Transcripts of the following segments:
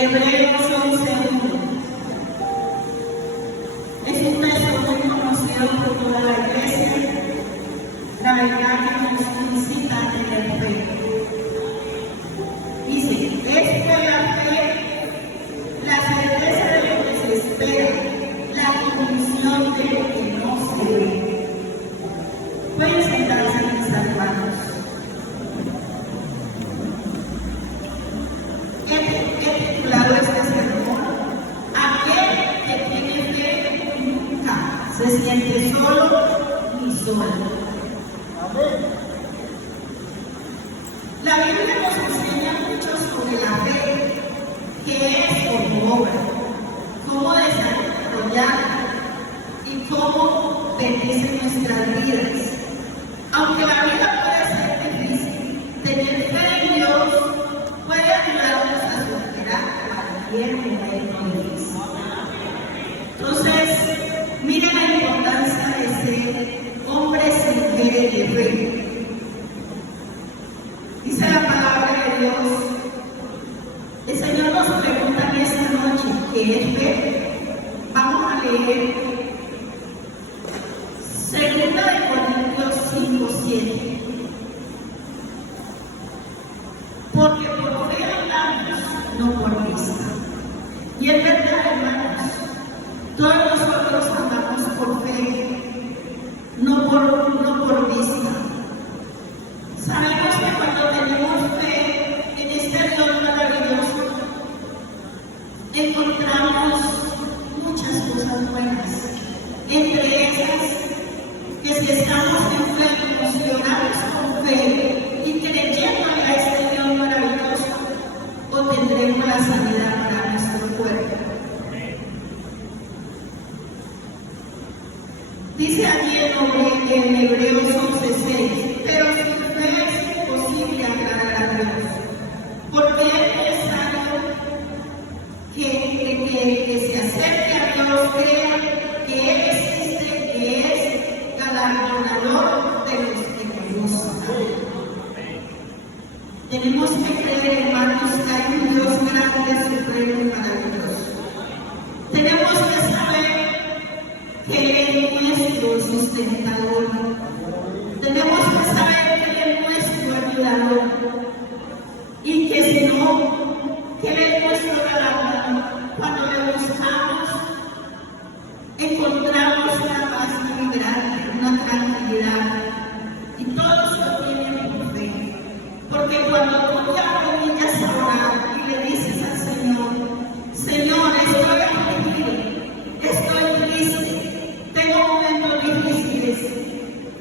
Hebreos 11:1. Es un texto muy conocido por toda la iglesia. La verdad que nos incita a tener fe. Dice, es por la fe, la certeza de lo que se espera, la convicción de lo que no se ve. Pueden sentarse mis hermanos. He titulado este sermón, aquel que tiene fe nunca se siente solo ni sola. La Biblia nos enseña mucho sobre la fe, que es como obra, cómo desarrollarla y cómo bendice nuestras vidas. Aunque la vida puede ser difícil, tener fe en Dios puede ayudarnos a superar cualquier momento difícil. Entonces, miren la importancia de ser hombres sin fe de fe. Dice la palabra de Dios, el Señor nos pregunta en esta noche, ¿qué es fe? Vamos a leer 2 Corintios 5:7. Porque por fe andamos, no por vista. Y es verdad, hermanos, todos nosotros andamos por fe, no por vista. Sabemos que cuando tenemos fe en este Dios maravilloso, encontramos muchas cosas buenas. Entre esas, que si estamos emocionados con fe y creyéndole a este Dios maravilloso, obtendremos la sanidad para nuestro cuerpo. Dice allí en Hebreos 11:6, pero sin fe es imposible agradar a Dios, porque es necesario que se acerque a Dios, crea que Él existe, que es galardonador de los que le buscan. Tenemos que creer, hermanos, que hay un Dios grande, supremo y maravilloso. Tenemos que saber que Él es nuestro sustentador. Tenemos que saber que Él es nuestro ayudador. Y que si no, que Él es nuestro galardón. Cuando le buscamos, encontramos una paz muy grande, una tranquilidad. Y todos lo tienen por fe. Porque cuando tú te arrodillas a orar y le dices al Señor, Señor, estoy afligido, estoy triste, tengo momentos difíciles.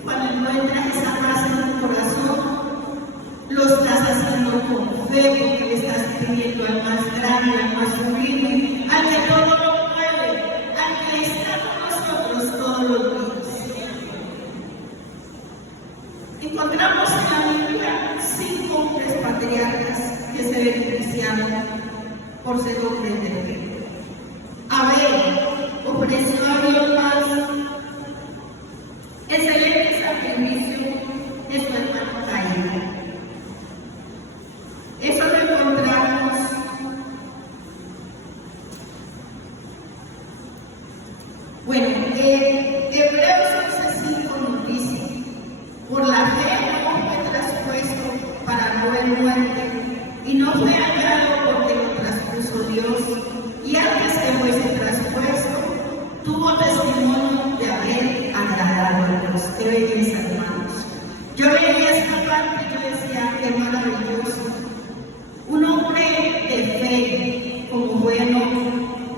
Cuando encuentras esa paz en tu corazón, lo estás haciendo con fe, porque le estás pidiendo al más grande, al más sublime, al que todo lo puede, al que está con nosotros todos los días. Encontramos en la Biblia 5 hombres patriarcas que se beneficiaron por ser hombres de fe. Abel ofreció a Dios más excelente sacrificio de su hermano Caín. Eso lo encontramos Hebreos 11:5 nos dice, por la fe no fue traspuesto para no ver muerte, y no fue hallado porque lo traspuso Dios, y antes que fuese traspuesto, tuvo testimonio de haber agradado a Dios. Qué belleza, hermanos. Yo leía esta parte y yo decía, qué maravilloso. Un hombre de fe, como bueno,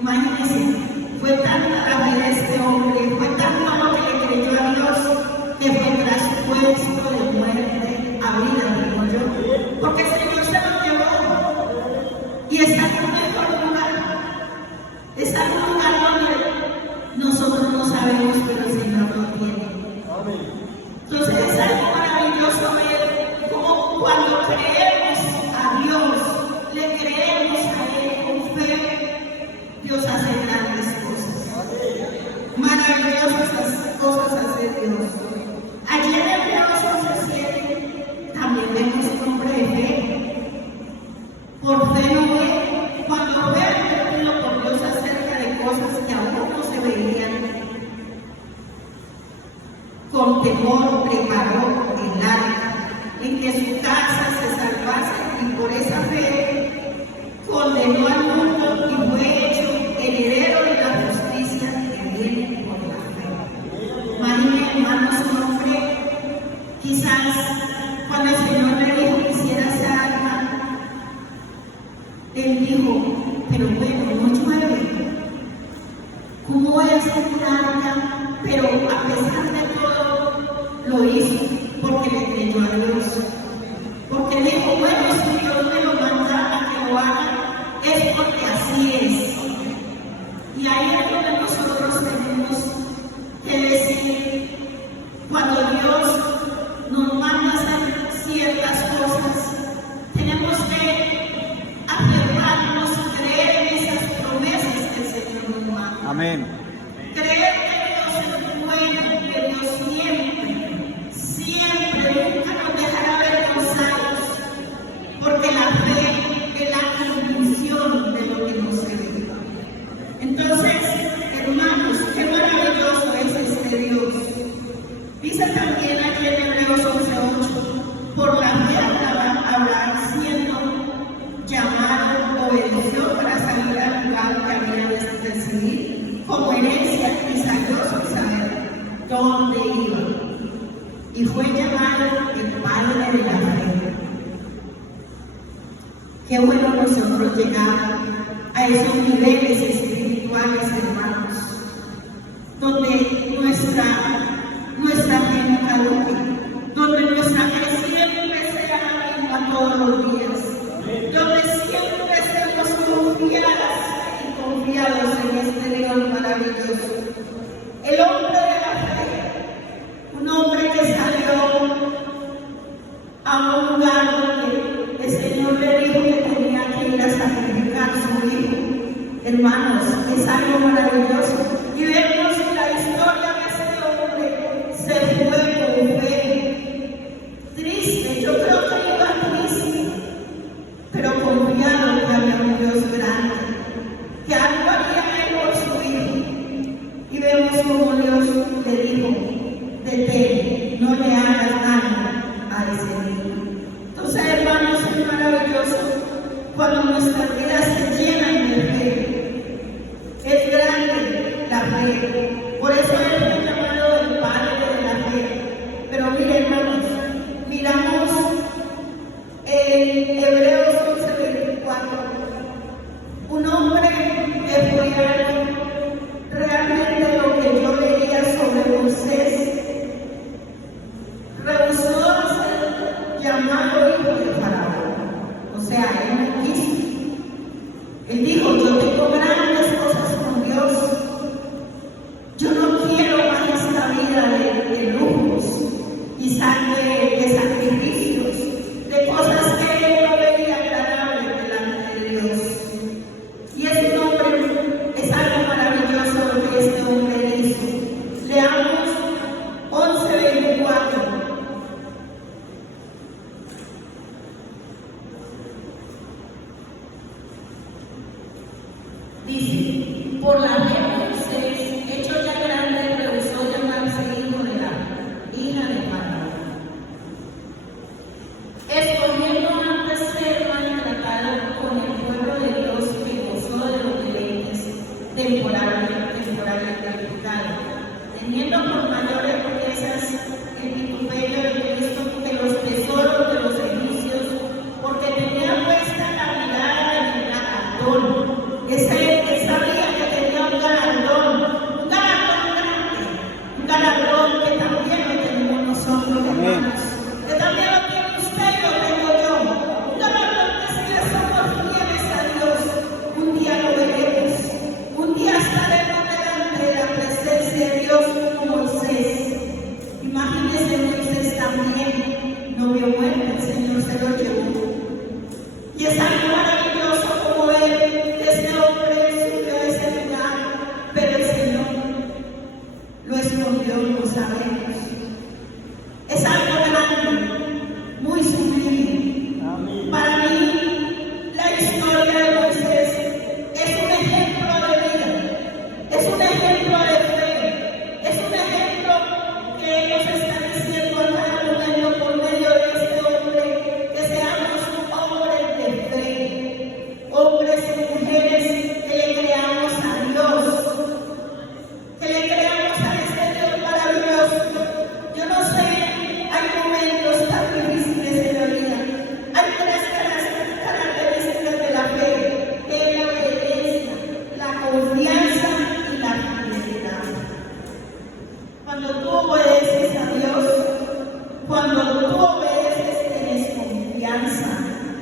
imagínense, fue tanta la vida de este hombre, fue tan malo que le creyó a Dios, que fue traspuesto de muerte a vida, digo yo, porque el Señor se lo llevó y está en un mejor lugar, está en un lugar donde nosotros no sabemos, pero el Señor lo tiene. Entonces es algo maravilloso ver cómo cuando creemos a Dios, le creemos a Él con fe, Dios hace grandes cosas. Maravillosas cosas hace Dios. Allí en Hebreos 11:7 también vemos un hombre de fe Señor preparó el arca, en que su casa se salvase, y por esa fe condenó al mundo y fue hecho heredero de la justicia que viene por la fe. María, hermanos, un hombre, quizás cuando el Señor le dijo que hiciera esa arca, él dijo, pero bueno, no llueve. ¿Cómo voy a hacer un arca? Pero a pesar de todo, lo hizo porque le creyó a Dios. Porque dijo, bueno, si Dios me lo manda a que lo haga, es porque así es. Y ahí es donde nosotros tenemos que decir, cuando Dios nos manda a hacer ciertas cosas, tenemos que afirmarnos, creer en esas promesas que el Señor nos manda. Amén. Creer que Dios es bueno, que Dios siempre, nunca nos dejará avergonzados, porque la fe es la convicción de lo que no se ve. Entonces, hermanos, qué maravilloso es este Dios. Dice también aquí en Hebreos 11:8, por la fe Abraham siendo llamado obedeció para salir al lugar que había de decidir como herencia y salió sin saber dónde iba. Y fue llamado el Padre de la fe. Qué bueno nosotros llegar a esos niveles espirituales, hermanos, donde nuestra fe no caduque, donde nuestra fe siempre sea la misma todos los días, donde siempre estemos confiadas y confiados en este Dios maravilloso. El hombre de la fe, un hombre que salió a un lugar donde el Señor le dijo que tenía que ir a sacrificar a su hijo. Hermanos, es algo maravilloso. Y vemos la historia de este hombre, se fue con fe. Triste, yo creo que iba triste, pero confiado que había un Dios grande, que algo haría por su hijo. Y vemos como Dios le dijo, detén, no le hagas daño a ese niño. Entonces, hermanos, es maravilloso cuando nuestras vidas se llenan de fe. Es grande la fe, por eso él fue llamado el Padre de la fe. Pero miren, hermanos, miramos en Hebreos 11:24, un hombre que fue realmente lo que yo leía sobre Moisés, rehusó ser llamado hijo de Faraón. O sea, él no quiso. Él dijo, yo tengo grandes cosas con Dios. Yo no quiero más esta vida de lujos y de sacrificios, de cosas que él no veía agradables delante de Dios. Y ese hombre es algo maravilloso lo que este hombre hizo. Leamos 11:24. Dice, por la fe Moisés, hecho ya grande, rehusó llamarse hijo de la hija de Faraón, escogiendo antes ser maltratado con el pueblo de Dios que gozó de los deleites temporales del pecado, teniendo por mayores riquezas el vituperio de Cristo que los tesoros de los egipcios, porque tenía puesta la mirada en el galardón. Él sabía que tenía un galardón grande, un galardón que también lo tenemos nosotros, hermanos, que también lo tiene usted y lo tengo yo. Un galardón que si le somos fieles a Dios, un día lo veremos, un día estaremos delante de la presencia de Dios como Moisés. Imagínense Moisés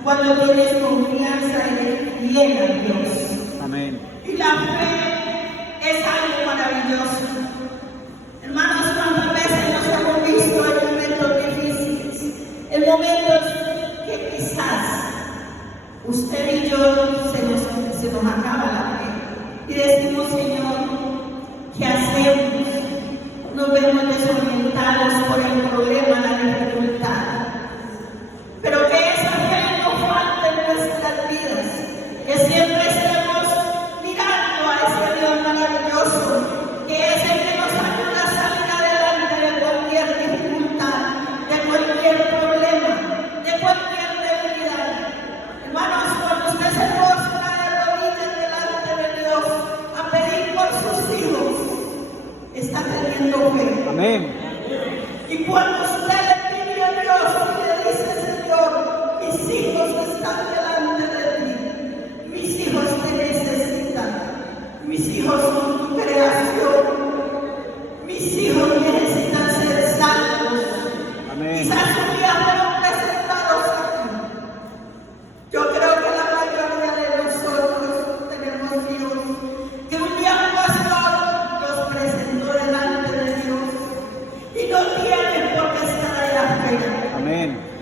cuando tienes confianza y en Dios. Amén. Y la fe es algo maravilloso. Hermanos, cuántas veces nos hemos visto en momentos difíciles, en momentos que quizás usted y yo se nos acaba la fe. Y decimos, Señor, ¿qué hacemos? Nos vemos desorientados por el problema, la dificultad. Pero que esa fe no falte en nuestras vidas, que siempre estemos mirando a ese Dios maravilloso, que es el que nos ayuda a salir adelante de cualquier dificultad, de cualquier problema, de cualquier debilidad. Hermanos, cuando usted se postra de rodillas delante de Dios a pedir por sus hijos, está teniendo fe. Amén. Y cuando usted le pide a Dios y le dice, Señor, mis hijos están delante de ti, mis hijos te necesitan, mis hijos son tu creación, mis hijos necesitan ser salvos. Amén. Quizás un día fueron presentados aquí. Yo creo que la mayoría de nosotros tenemos hijos que un día un pastor los presentó delante de Dios y no tienen por qué estar allá afuera. Amén.